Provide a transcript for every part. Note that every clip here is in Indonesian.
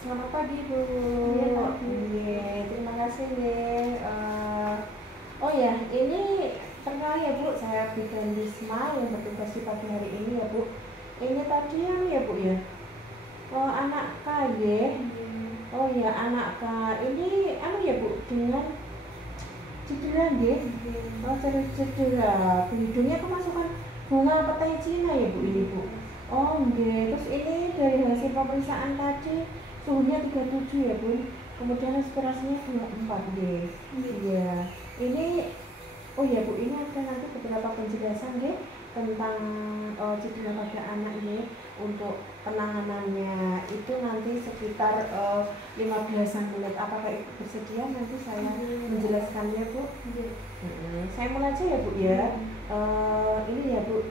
Selamat pagi Bu. Iya, pagi. Iya, terima kasih nih. Oh ya, ini perkenalkan ya Bu, saya Bidan Risma yang bertugas di pagi hari ini ya Bu. Ini tadi yang ya Bu ya. Oh anak K ya. Oh ya anak K ini ya Bu dengan cedera ya. Oh cedera. Hidungnya kemasukan bunga petai Cina ya Bu ini Bu. Oh enggak. Terus ini dari hasil pemeriksaan tadi suhunya 37 ya Bun. Kemudian respirasinya 24 deh. Iya. Ini oh ya Bu, ini ada nanti beberapa penjelasan deh tentang cedera pada anak ini untuk penanganannya itu nanti sekitar 15 menit. Apakah Ibu bersedia nanti saya menjelaskannya Bu? Saya mulai aja ya Bu ya. Ini ya Bu,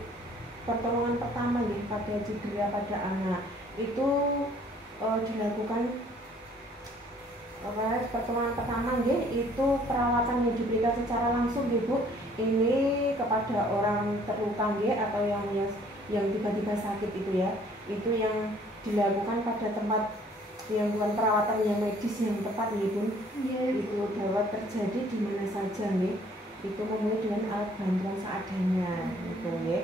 pertolongan pertama nih pada cedera pada anak itu dilakukan pertolongan pertama nih itu perawatan yang diberikan secara langsung nih Bu ini kepada orang terluka nih atau yang tiba-tiba sakit itu ya, itu yang dilakukan pada tempat yang bukan perawatan yang medis yang tepat nih Bu. Itu dapat terjadi di mana saja nih, itu memulai dengan alat bantuan seadanya gitu ya.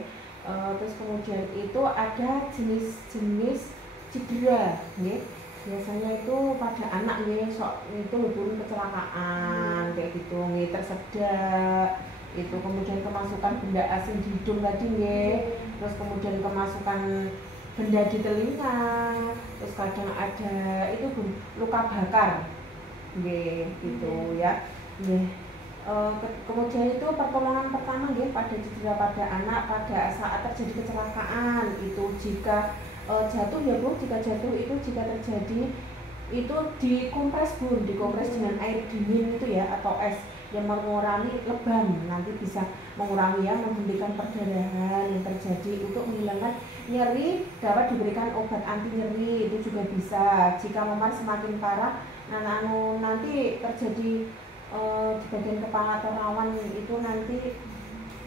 Terus kemudian itu ada jenis-jenis cedera ya. Biasanya itu pada anak ya, itu lebih kecelakaan kayak gitu nih, tersedak itu, kemudian kemasukan benda asing di hidung tadi ya, terus kemudian kemasukan benda di telinga, terus kadang ada itu luka bakar gitu ya. Kemudian itu pertolongan pertama ya pada cedera pada anak pada saat terjadi kecelakaan itu jika jatuh ya Bu, jika jatuh itu jika terjadi itu dikompres Bu, dikompres dengan air dingin itu ya atau es yang mengurangi lebam, nanti bisa mengurangi ya, menghentikan perdarahan yang terjadi, untuk menghilangkan nyeri dapat diberikan obat anti nyeri itu juga bisa. Jika memang semakin parah nanti terjadi di bagian kepala atau rawan itu nanti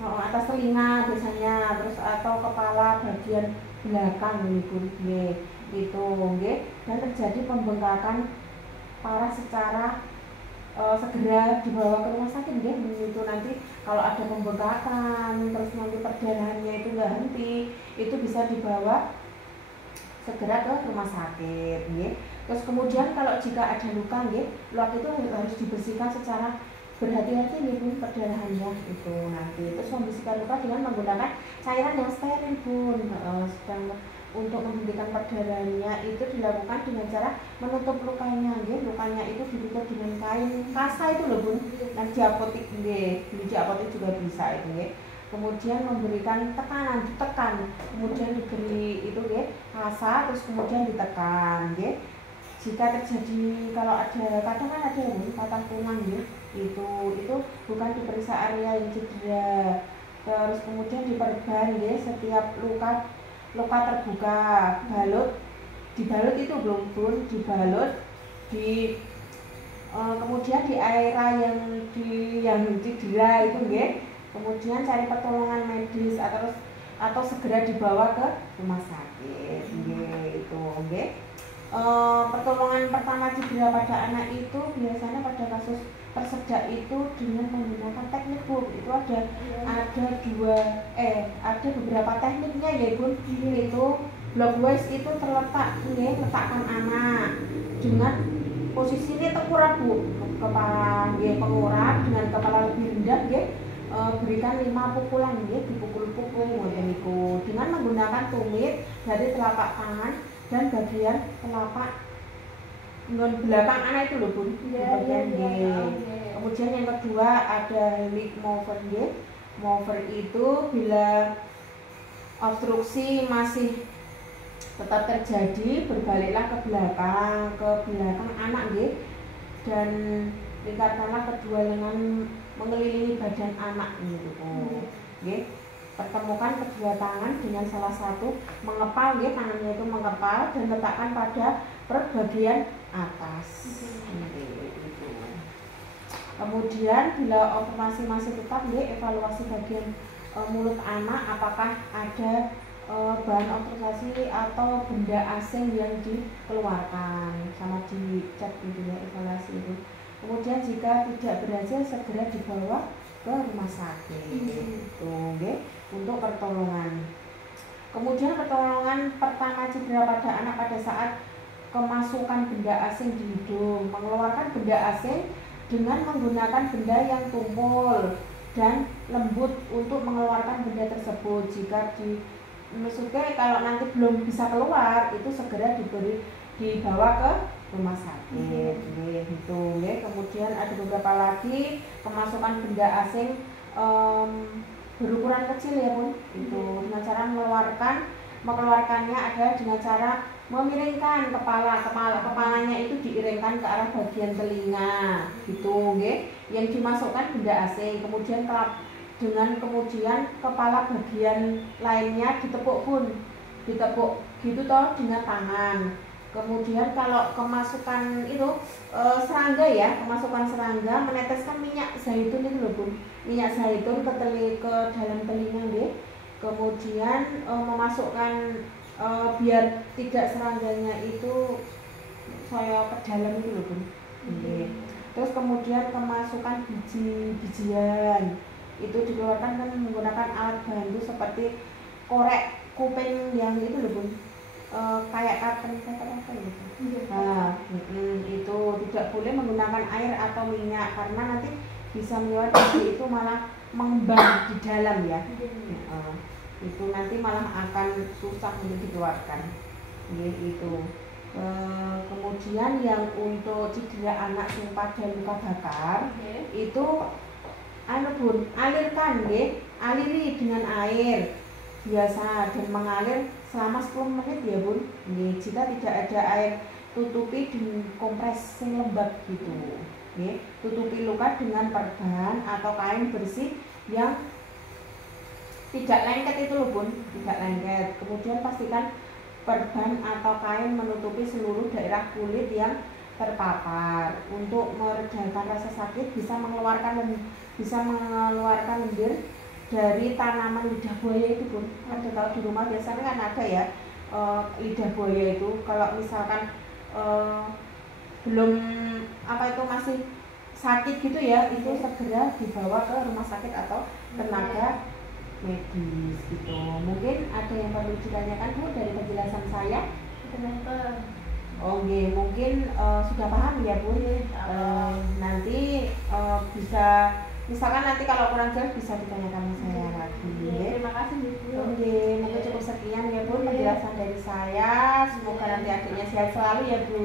atas telinga biasanya, terus atau kepala bagian belakang itu dan terjadi pembengkakan parah secara segera dibawa ke rumah sakit itu nanti kalau ada pembengkakan terus nanti perdarahannya itu nggak henti, itu bisa dibawa segera ke rumah sakit Terus kemudian kalau jika ada luka luka itu harus dibersihkan secara berhati-hati nih Bun, perdarahannya itu nanti. Terus membersihkan luka dengan menggunakan cairan yang steril Bun. Untuk menghentikan perdarahannya itu dilakukan dengan cara menutup lukanya lukanya itu ditutup dengan kain kasa itu loh Bun, yang di apotek di apotek juga bisa itu Kemudian memberikan tekanan, ditekan, kemudian diberi itu kasa, terus kemudian ditekan Jika terjadi, kalau ada kadang kan ada patah tulang itu bukan diperiksa area yang cedera, terus kemudian diperban setiap luka terbuka, dibalut itu belum Bun, dibalut kemudian di area yang cedera itu kemudian cari pertolongan medis atau segera dibawa ke rumah sakit itu pertolongan pertama cedera pada anak itu biasanya pada kasus tersedak itu dengan menggunakan teknik Bu, itu ada beberapa tekniknya ya Bun. Itu block wise itu letakkan anak dengan posisi ini tengkurap Bu, kepala pengurap dengan kepala lebih rendah berikan 5 pukulan dipukul-pukul dengan menggunakan tumit dari telapak tangan dan bagian telapak belakang anak itu loh Bun, Kemudian yang kedua ada leg mover mover itu bila obstruksi masih tetap terjadi, berbaliklah ke belakang anak dan lingkarkanlah kedua lengan mengelilingi badan anak Pertemukan kedua tangan dengan salah satu mengepal tangannya itu mengepal dan letakkan pada perut bagian atas Kemudian bila operasi masih tetap evaluasi bagian mulut anak apakah ada bahan obstruksi atau benda asing yang dikeluarkan sama dicek gitu ya, evaluasi itu. Kemudian jika tidak berhasil segera dibawa ke rumah sakit gitu, okay, untuk pertolongan. Kemudian pertolongan pertama cedera pada anak pada saat kemasukan benda asing di hidung. Mengeluarkan benda asing dengan menggunakan benda yang tumpul dan lembut untuk mengeluarkan benda tersebut. Jika maksudnya kalau nanti belum bisa keluar, itu segera dibawa ke rumah sakit gitu. Kemudian ada beberapa lagi kemasukan benda asing berukuran kecil ya Bun, itu dengan cara mengeluarkannya ada dengan cara memiringkan kepalanya itu diiringkan ke arah bagian telinga gitu, yang dimasukkan benda asing. Kemudian kemudian kepala bagian lainnya ditepuk gitu toh dengan tangan. Kemudian kalau kemasukan itu serangga ya, kemasukan serangga meneteskan minyak zaitun itu loh Bun, minyak zaitun ke dalam telinga deh. Kemudian memasukkan biar tidak serangganya itu saya ke dalam itu loh Bun. Terus kemudian kemasukan biji-bijian itu dikeluarkan kan menggunakan alat bantu seperti korek kuping yang itu loh Bun, kayak karton apa gitu. Nah, itu tidak boleh menggunakan air atau minyak karena nanti bisa menyebabkan biji itu malah mengembang di dalam ya. Itu nanti malah akan susah untuk dikeluarkan. Itu. Kemudian yang untuk cedera anak sumpah dan luka bakar itu Bun, aliri dengan air biasa dan mengalir selama 10 menit ya Bun. Jika tidak ada air, tutupi dengan kompres yang lembab gitu. Tutupi luka dengan perban atau kain bersih yang tidak lengket itu loh Bun, tidak lengket. Kemudian pastikan perban atau kain menutupi seluruh daerah kulit yang terpapar. Untuk meredakan rasa sakit bisa mengeluarkan lendir dari tanaman lidah buaya itu Bun. Ada kalau di rumah biasanya kan ada ya lidah buaya itu. Kalau misalkan belum masih sakit gitu ya, itu segera dibawa ke rumah sakit atau tenaga medis gitu. Mungkin ada yang perlu ditanyakan Bu dari penjelasan saya? Mungkin sudah paham ya Bu. Nanti bisa, misalkan nanti kalau kurang jelas bisa ditanyakan saya lagi. Terima kasih Bu. Mungkin cukup sekian ya Bu penjelasan dari saya. Semoga nanti adiknya sehat selalu ya Bu.